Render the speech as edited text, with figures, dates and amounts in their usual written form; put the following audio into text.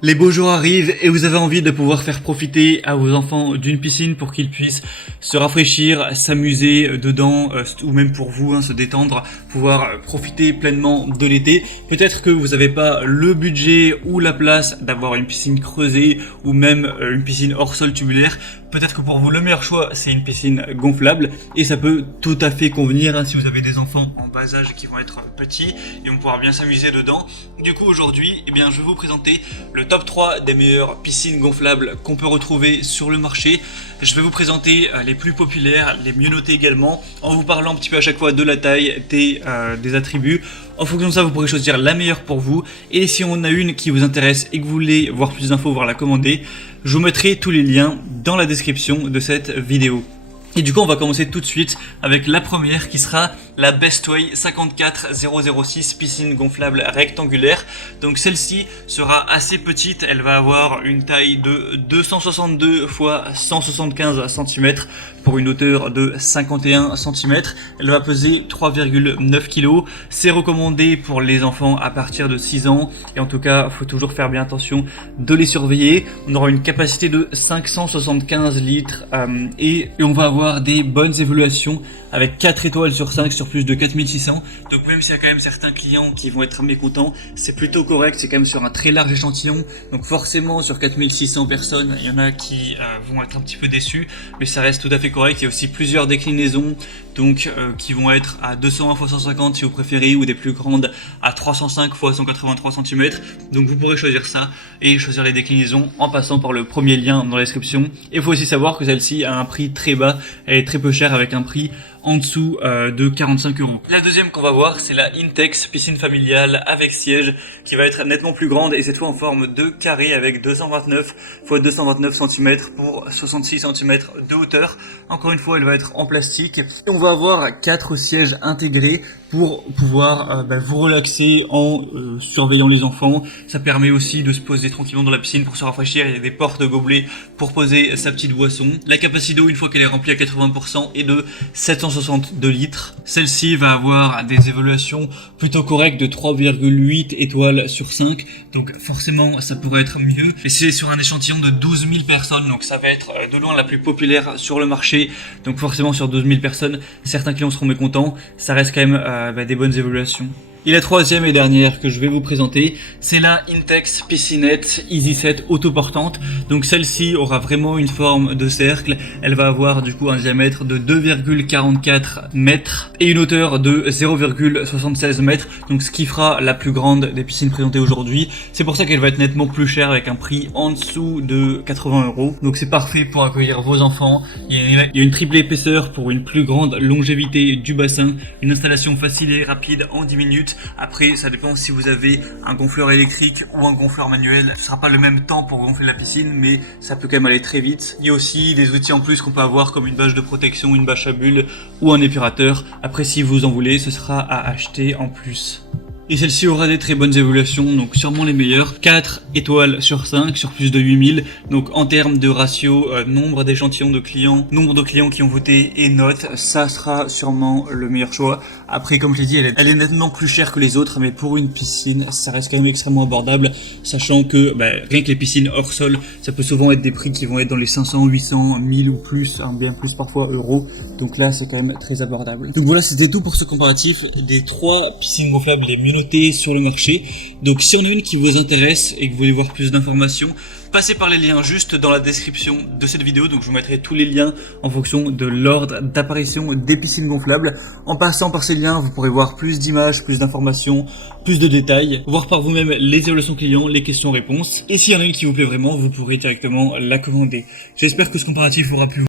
Les beaux jours arrivent et vous avez envie de pouvoir faire profiter à vos enfants d'une piscine pour qu'ils puissent se rafraîchir, s'amuser dedans ou même pour vous se détendre, pouvoir profiter pleinement de l'été. Peut-être que vous n'avez pas le budget ou la place d'avoir une piscine creusée ou même une piscine hors sol tubulaire. Peut-être que pour vous le meilleur choix c'est une piscine gonflable et ça peut tout à fait convenir si vous avez des enfants en bas âge qui vont être petits et vont pouvoir bien s'amuser dedans. Du coup aujourd'hui je vais vous présenter le top 3 des meilleures piscines gonflables qu'on peut retrouver sur le marché. Je vais vous présenter les plus populaires, les mieux notées également, en vous parlant un petit peu à chaque fois de la taille, des attributs. En fonction de ça, vous pourrez choisir la meilleure pour vous. Et si on a une qui vous intéresse et que vous voulez voir plus d'infos, voire la commander, je vous mettrai tous les liens dans la description de cette vidéo. Et du coup, on va commencer tout de suite avec la première qui sera la Bestway 54006 piscine gonflable rectangulaire. Donc celle-ci sera assez petite, elle va avoir une taille de 262 x 175 cm pour une hauteur de 51 cm. Elle va peser 3,9 kg. C'est recommandé pour les enfants à partir de 6 ans et en tout cas, il faut toujours faire bien attention de les surveiller. On aura une capacité de 575 litres et on va avoir des bonnes évaluations avec 4 étoiles sur 5 sur plus de 4600. Donc même s'il y a quand même certains clients qui vont être mécontents, c'est plutôt correct, c'est quand même sur un très large échantillon. Donc forcément sur 4600 personnes, il y en a qui vont être un petit peu déçus, mais ça reste tout à fait correct. Il y a aussi plusieurs déclinaisons donc qui vont être à 201 x 150 si vous préférez, ou des plus grandes à 305 x 183 cm. Donc vous pourrez choisir ça et choisir les déclinaisons en passant par le premier lien dans la description. Et il faut aussi savoir que celle-ci a un prix très bas, elle est très peu chère avec un prix en dessous de 45 €. La deuxième qu'on va voir, c'est la Intex piscine familiale avec siège qui va être nettement plus grande et cette fois en forme de carré avec 229 x 229 cm pour 66 cm de hauteur. Encore une fois, elle va être en plastique et on va avoir 4 sièges intégrés pour pouvoir vous relaxer en surveillant les enfants. Ça permet aussi de se poser tranquillement dans la piscine pour se rafraîchir. Il y a des portes gobelets pour poser sa petite boisson. La capacité d'eau, une fois qu'elle est remplie à 80%, est de 762 litres. Celle-ci va avoir des évaluations plutôt correctes de 3,8 étoiles sur 5. Donc forcément, ça pourrait être mieux. Mais c'est sur un échantillon de 12 000 personnes. Donc ça va être de loin la plus populaire sur le marché. Donc forcément, sur 12 000 personnes, certains clients seront mécontents. Ça reste quand même des bonnes évaluations. Et la troisième et dernière que je vais vous présenter, c'est la Intex Piscinette EasySet autoportante. Donc celle-ci aura vraiment une forme de cercle. Elle va avoir du coup un diamètre de 2,44 mètres et une hauteur de 0,76 mètres. Donc ce qui fera la plus grande des piscines présentées aujourd'hui. C'est pour ça qu'elle va être nettement plus chère avec un prix en dessous de 80 €. Donc c'est parfait pour accueillir vos enfants. Il y a une triple épaisseur pour une plus grande longévité du bassin. Une installation facile et rapide en 10 minutes. Après, ça dépend si vous avez un gonfleur électrique ou un gonfleur manuel. Ce sera pas le même temps pour gonfler la piscine, mais ça peut quand même aller très vite. Il y a aussi des outils en plus qu'on peut avoir comme une bâche de protection, une bâche à bulles ou un épurateur. Après, si vous en voulez, ce sera à acheter en plus. Et celle-ci aura des très bonnes évaluations, donc sûrement les meilleures. 4 étoiles sur 5 sur plus de 8000. Donc en termes de ratio, nombre d'échantillons de clients, nombre de clients qui ont voté et notes, ça sera sûrement le meilleur choix. Après, comme je l'ai dit, elle est nettement plus chère que les autres, mais pour une piscine, ça reste quand même extrêmement abordable, sachant que rien que les piscines hors sol, ça peut souvent être des prix qui vont être dans les 500, 800, 1000 ou plus, bien plus parfois euros. Donc là, c'est quand même très abordable. Donc voilà, c'était tout pour ce comparatif des 3 piscines gonflables les mieux notées sur le marché. Donc si on a une qui vous intéresse et que vous voulez voir plus d'informations, passez par les liens juste dans la description de cette vidéo. Donc je vous mettrai tous les liens en fonction de l'ordre d'apparition des piscines gonflables. En passant par ces liens, vous pourrez voir plus d'images, plus d'informations, plus de détails, voir par vous-même les évaluations clients, les questions-réponses. Et s'il y en a une qui vous plaît vraiment, vous pourrez directement la commander. J'espère que ce comparatif aura plu.